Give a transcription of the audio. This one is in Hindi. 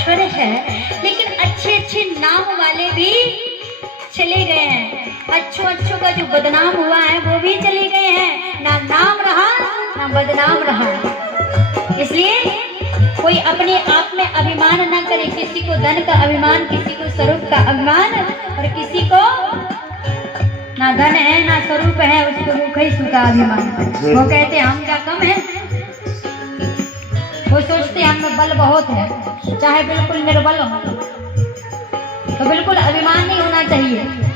ऐश्वर्य है, लेकिन अच्छे अच्छे नाम वाले भी चले गए हैं। अच्छों का जो बदनाम हुआ है वो भी चले गए हैं। ना नाम रहा ना बदनाम रहा। इसलिए कोई अपने आप में अभिमान ना करे। किसी को धन का अभिमान, किसी को स्वरूप का अभिमान, और किसी को ना धन है ना स्वरूप है, उसको भूखा ही सूखा अभिमान। वो कहते हम क्या कम है, वो सोचते हम में बल बहुत है, चाहे बिल्कुल निर्बल हो। तो बिल्कुल अभिमान नहीं होना चाहिए।